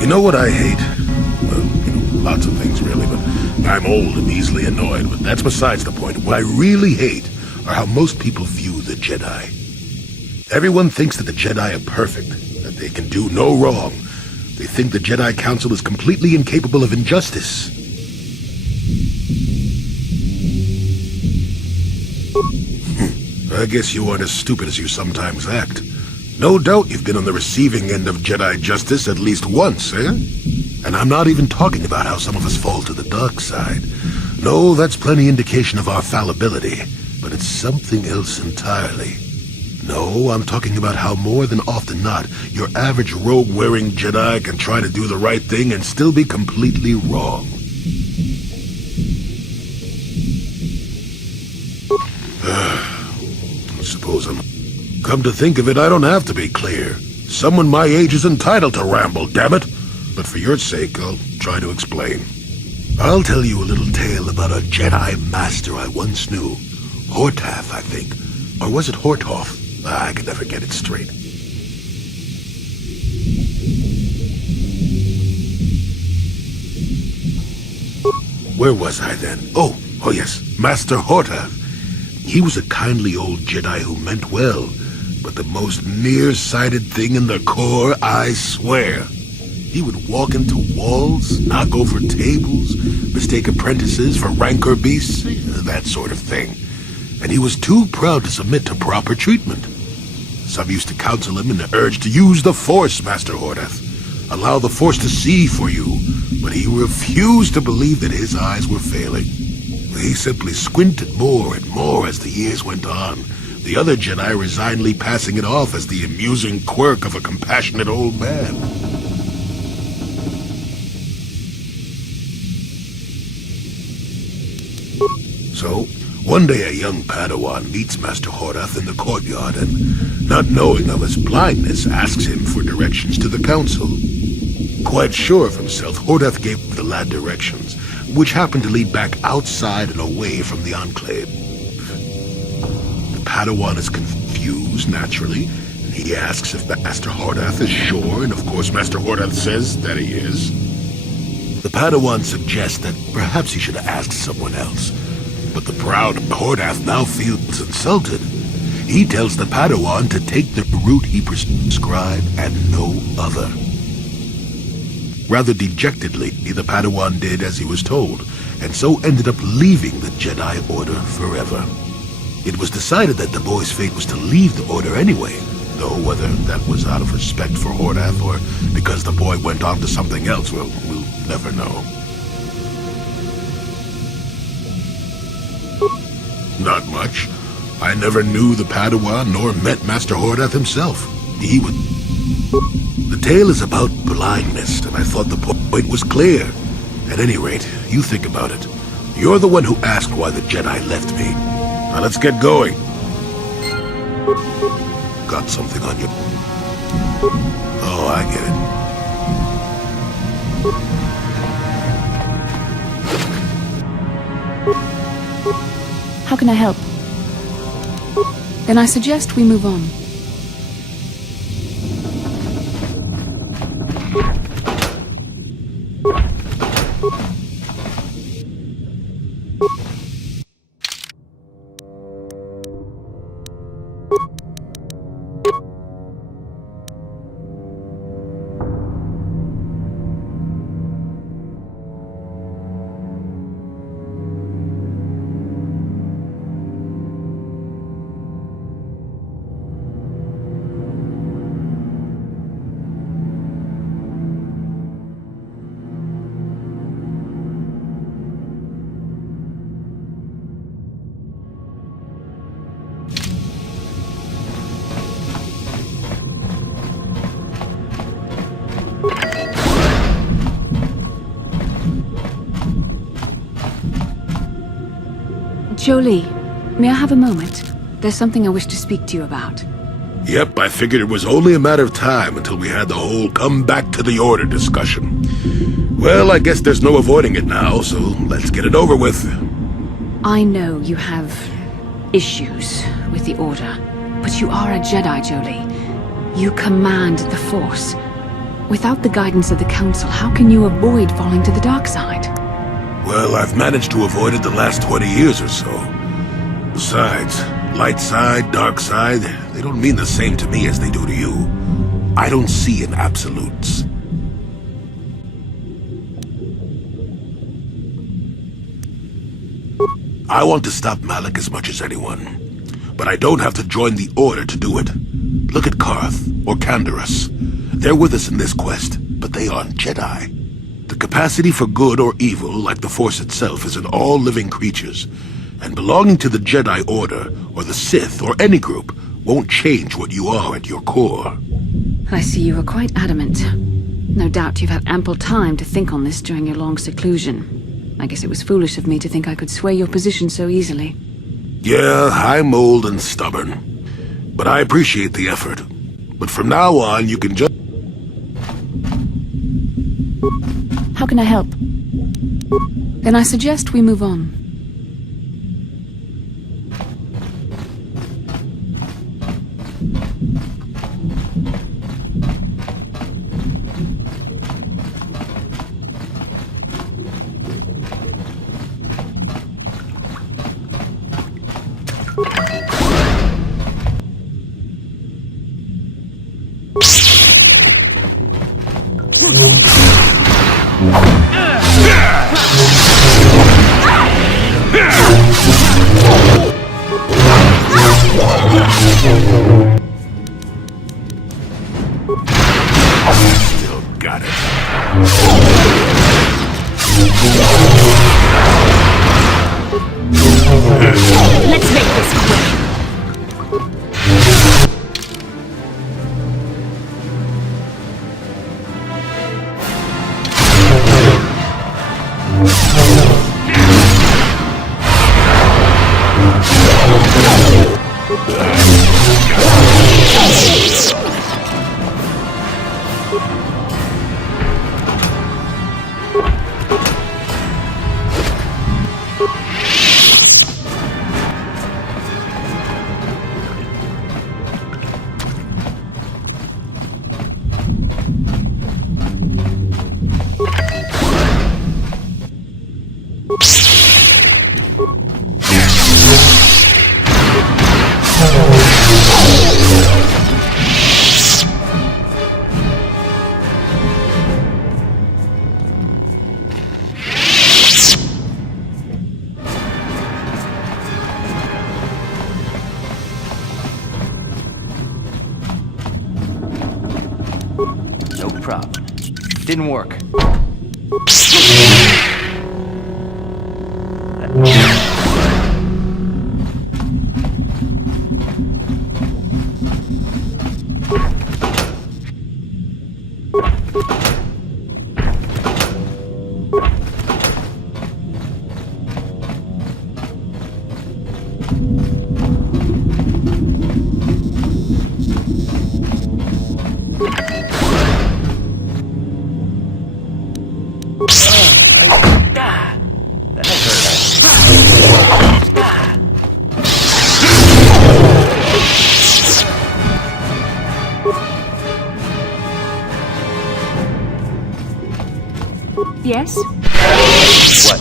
You know what I hate? Well, lots of things really, but I'm old and easily annoyed, but that's besides the point. What I really hate are how most people view the Jedi. Everyone thinks that the Jedi are perfect, that they can do no wrong. They think the Jedi Council is completely incapable of injustice. I guess you aren't as stupid as you sometimes act. No doubt you've been on the receiving end of Jedi justice at least once, eh? And I'm not even talking about how some of us fall to the dark side. No, that's plenty indication of our fallibility, but it's something else entirely. No, I'm talking about how more than often not, your average robe-wearing Jedi can try to do the right thing and still be completely wrong. I suppose I'm... Come to think of it, I don't have to be clear. Someone my age is entitled to ramble, damn it! But for your sake, I'll try to explain. I'll tell you a little tale about a Jedi master I once knew. Hortath, I think. Or was it Hortoth? I can never get it straight. Where was I then? Oh yes, Master Hortath. He was a kindly old Jedi who meant well, but the most nearsighted thing in the Corps, I swear. He would walk into walls, knock over tables, mistake apprentices for rancor beasts, that sort of thing. And he was too proud to submit to proper treatment. Some used to counsel him and urge to use the Force, Master Hortath. Allow the Force to see for you, but he refused to believe that his eyes were failing. He simply squinted more and more as the years went on, the other Jedi resignedly passing it off as the amusing quirk of a compassionate old man. So, one day a young Padawan meets Master Hortath in the courtyard and, not knowing of his blindness, asks him for directions to the council. Quite sure of himself, Hortath gave the lad directions, which happened to lead back outside and away from the Enclave. The Padawan is confused, naturally, and he asks if Master Hortath is sure, and of course Master Hortath says that he is. The Padawan suggests that perhaps he should ask someone else, but the proud Hortath now feels insulted. He tells the Padawan to take the route he prescribed and no other. Rather dejectedly, the Padawan did as he was told, and so ended up leaving the Jedi Order forever. It was decided that the boy's fate was to leave the Order anyway, though whether that was out of respect for Hortath or because the boy went on to something else, we'll never know. Not much. I never knew the Padawan nor met Master Hortath himself. He would... The tale is about blindness, and I thought the point was clear. At any rate, you think about it. You're the one who asked why the Jedi left me. Now let's get going. Got something on you? Oh, I get it. How can I help? Then I suggest we move on. Jolie, may I have a moment? There's something I wish to speak to you about. Yep, I figured it was only a matter of time until we had the whole come back to the Order discussion. Well, I guess there's no avoiding it now, so let's get it over with. I know you have issues with the Order, but you are a Jedi, Jolie. You command the Force. Without the guidance of the Council, how can you avoid falling to the dark side? Well, I've managed to avoid it the last 20 years or so. Besides, light side, dark side, they don't mean the same to me as they do to you. I don't see in absolutes. I want to stop Malik as much as anyone. But I don't have to join the Order to do it. Look at Karth, or Canderous. They're with us in this quest, but they aren't Jedi. The capacity for good or evil, like the Force itself, is in all living creatures. And belonging to the Jedi Order, or the Sith, or any group, won't change what you are at your core. I see you were quite adamant. No doubt you've had ample time to think on this during your long seclusion. I guess it was foolish of me to think I could sway your position so easily. Yeah, I'm old and stubborn. But I appreciate the effort. But from now on, you can just... How can I help? Then I suggest we move on. Still got it. Let's make this quick. No problem. Didn't work. Yes? What?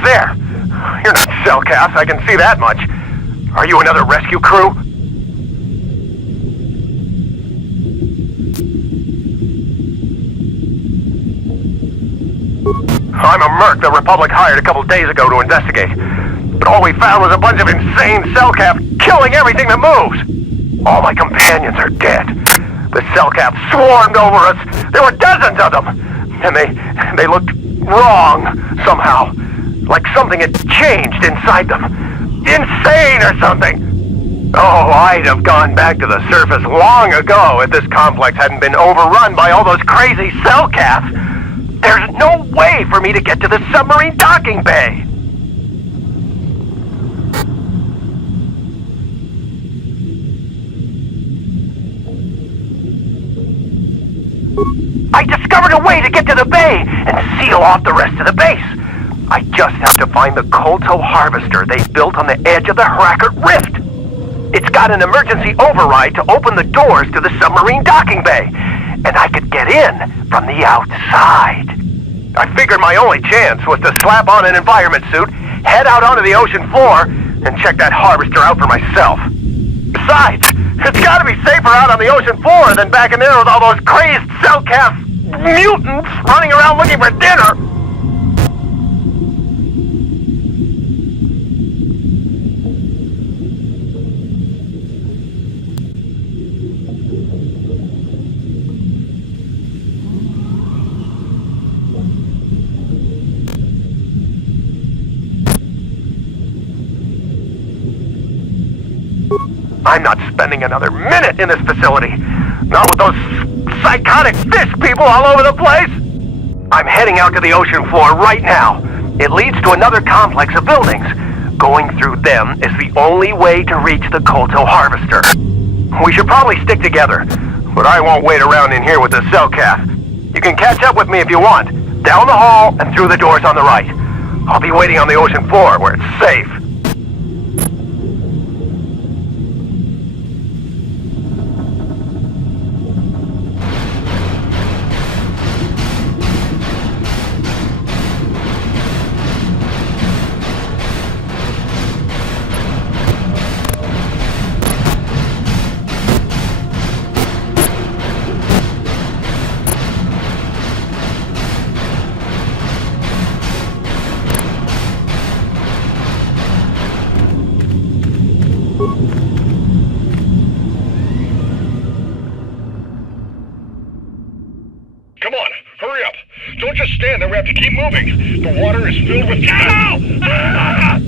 Who's there? You're not Cellcast, I can see that much. Are you another rescue crew? I'm a merc the Republic hired a couple days ago to investigate. But all we found was a bunch of insane Cellcast killing everything that moves. All my companions are dead. The Cellcast swarmed over us. There were dozens of them. And they looked wrong, somehow. Like something had changed inside them. Insane or something. Oh, I'd have gone back to the surface long ago if this complex hadn't been overrun by all those crazy Cellcasts. There's no way for me to get to the submarine docking bay. I discovered a way to get to the bay and seal off the rest of the base. I just have to find the KotOR harvester they built on the edge of the Harakert Rift. It's got an emergency override to open the doors to the submarine docking bay, and I could get in from the outside. I figured my only chance was to slap on an environment suit, head out onto the ocean floor, and check that harvester out for myself. Besides, it's gotta be safer out on the ocean floor than back in there with all those crazed Cellcast mutants running around looking for dinner. I'm not spending another minute in this facility. Not with those psychotic fish people all over the place. I'm heading out to the ocean floor right now. It leads to another complex of buildings. Going through them is the only way to reach the KotOR harvester. We should probably stick together, but I won't wait around in here with the Cellcast. You can catch up with me if you want. Down the hall and through the doors on the right. I'll be waiting on the ocean floor where it's safe. Come on, hurry up. Don't just stand there, we have to keep moving. The water is filled with... Ow! Ah!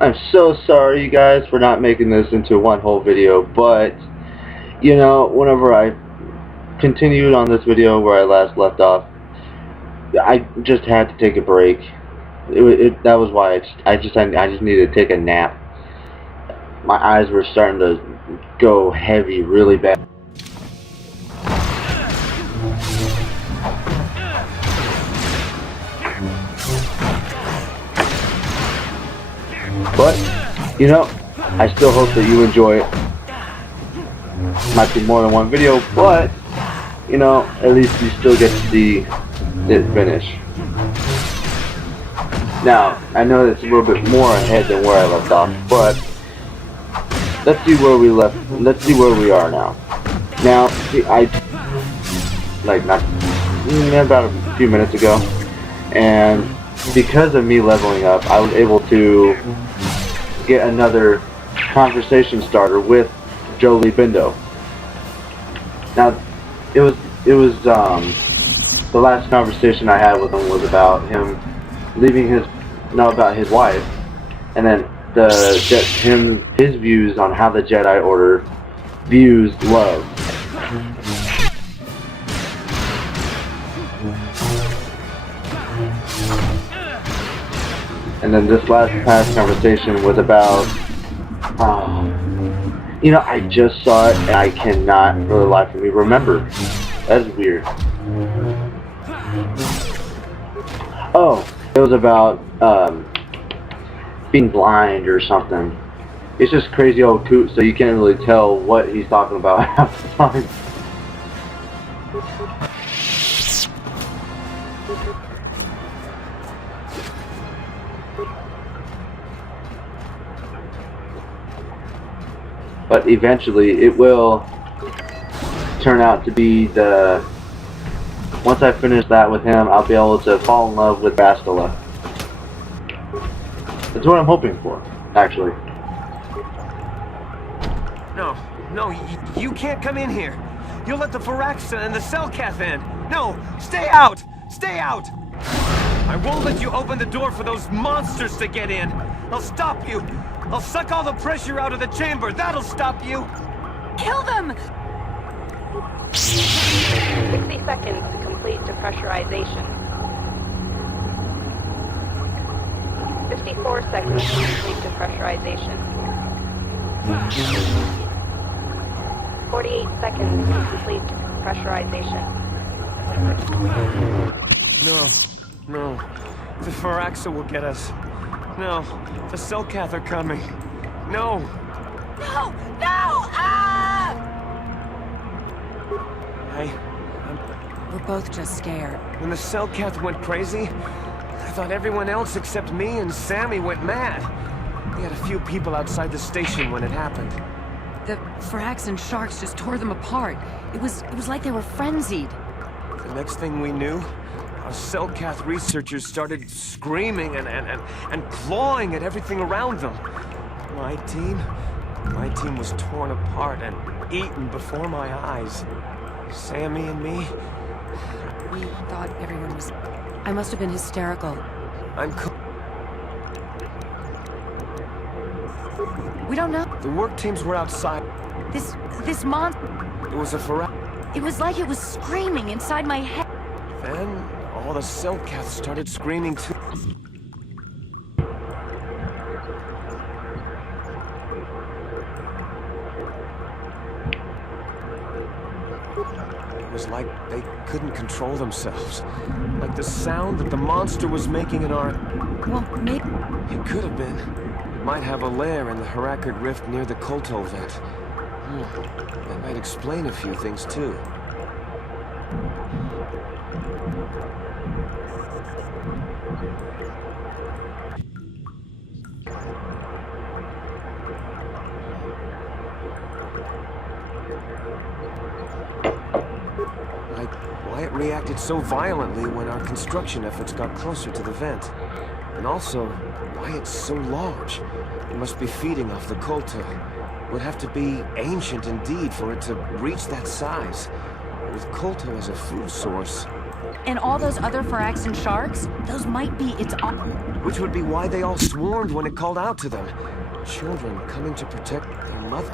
I'm so sorry, you guys, for not making this into one whole video, but, you know, whenever I continued on this video where I last left off, I just had to take a break. That was why I just needed to take a nap. My eyes were starting to go heavy really bad. But, you know, I still hope that you enjoy it. Might be more than one video, but, you know, at least you still get to see it finish. Now, I know it's a little bit more ahead than where I left off, but let's see where we left. Let's see where we are now. Now, see, about a few minutes ago, and because of me leveling up, I was able to get another conversation starter with Jolie Bindo. Now, it was the last conversation I had with him was about him leaving about his wife, and then his views on how the Jedi Order views love. And then this past conversation was about, you know, I just saw it and I cannot for the life of me remember. That's weird. Oh, it was about being blind or something. It's just crazy old coot, so you can't really tell what he's talking about half the time. But eventually it will turn out to be once I finish that with him, I'll be able to fall in love with Bastila. That's what I'm hoping for, actually. No, you can't come in here. You'll let the Varaxa and the Selkath in. No, stay out! Stay out! I won't let you open the door for those monsters to get in. I'll stop you. I'll suck all the pressure out of the chamber. That'll stop you. Kill them! 60 seconds to complete depressurization. 54 seconds to complete depressurization. 48 seconds to complete depressurization. No. The Varaxa will get us. No, the Selkath are coming. No! No! Ah! We're both just scared. When the Selkath went crazy, I thought everyone else except me and Sammy went mad. We had a few people outside the station when it happened. The Frax and Sharks just tore them apart. It was like they were frenzied. The next thing we knew, our Selkath researchers started screaming and clawing at everything around them. My team was torn apart, and eaten before my eyes. Sammy and me, We thought everyone was... I must have been hysterical. We don't know. The work teams were outside. This monster... It was a Ferrari. It was like it was screaming inside my head. Then, all the Selcats started screaming too. It was like they couldn't control themselves. Like the sound that the monster was making in our... Well, maybe... It could have been. It might have a lair in the Harakard Rift near the KotOR vent. That might explain a few things too. Like why it reacted so violently when our construction efforts got closer to the vent. And also, why it's so large. It must be feeding off the KotOR. Would have to be ancient indeed for it to reach that size. With KotOR as a food source. And all those other Phyraxan sharks? Those might be its... Which would be why they all swarmed when it called out to them. Children coming to protect their mother.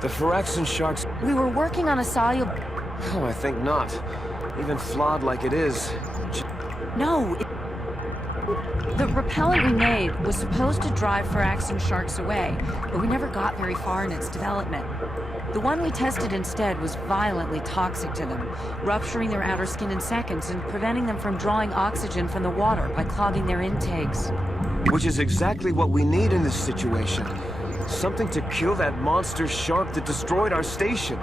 The Phyraxan sharks... We were working on a soluble... Oh, I think not. Even flawed like it is. No, the repellent we made was supposed to drive Phyraxan sharks away, but we never got very far in its development. The one we tested instead was violently toxic to them, rupturing their outer skin in seconds and preventing them from drawing oxygen from the water by clogging their intakes. Which is exactly what we need in this situation. Something to kill that monster shark that destroyed our station.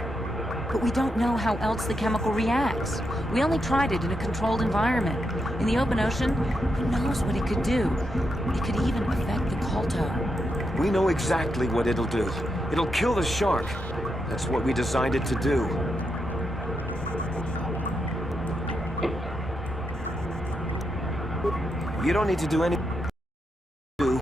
But we don't know how else the chemical reacts. We only tried it in a controlled environment. In the open ocean, who knows what it could do? It could even affect the KotOR. We know exactly what it'll do. It'll kill the shark. That's what we designed it to do. You don't need to do any...